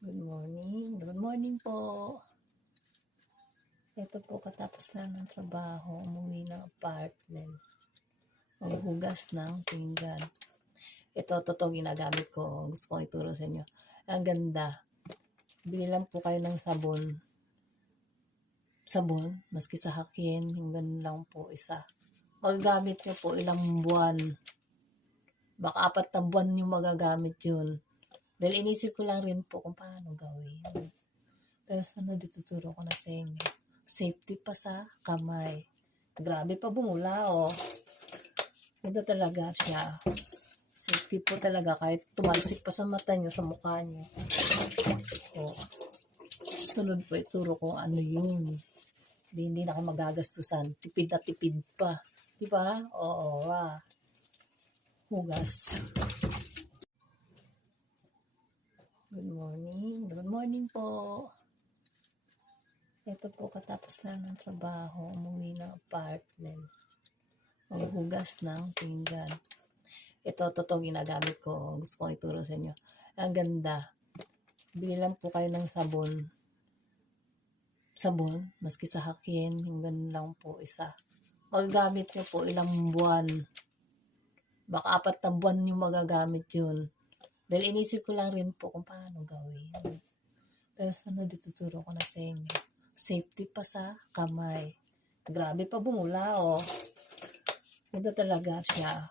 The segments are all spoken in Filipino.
Good morning. Good morning po. Ito po katapos lang ng trabaho, umuwi ng apartment. Maghugas ng pinggan. Ito, totoo ginagamit ko. Gusto kong ituro sa inyo. Ang ganda. Bili lang po kayo ng sabon. Sabon, maski sa hakin, yung ganun lang po isa. Magagamit nyo po ilang buwan. Baka apat na buwan yung magagamit yun. Dahil inisip ko lang rin po kung paano gawin. Pero sunod ituturo ko na sa inyo. Safety pa sa kamay. Grabe pa bumula, oh. Ganda talaga siya. Safety po talaga kahit tumalsik pa sa mata nyo, sa mukha nyo. Oh. Sunod po ituro ko ano yun. Hindi, hindi na kayo magagastusan. Tipid na tipid pa. Di ba? Oo, ah. Hugas. Good morning. Po. Ito po katapos lang ng trabaho, umuwi ng apartment. Maghugas ng pinggan. Ito, totoo ginagamit ko. Gusto kong ituro sa inyo. Ang ganda. Bili lang po kayo ng sabon. Sabon, maski sa hakin, yung ganun lang po isa. Magagamit nyo po ilang buwan. Baka apat na buwan yung magagamit yun. Dahil inisip ko lang rin po kung paano gawin. Pero sunod ituturo ko na sa inyo. Safety pa sa kamay. Grabe pa bumula, oh. Ganda talaga siya.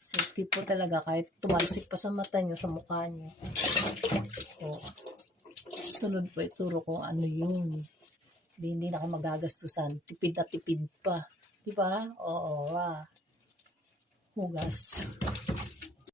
Safety po talaga kahit tumalsik pa sa mata nyo, sa mukha nyo. Oh. Sunod po ituro ko ano yun. Hindi, hindi na kayo magagastusan. Tipid na tipid pa. Di ba? Oo, ah. Hugas.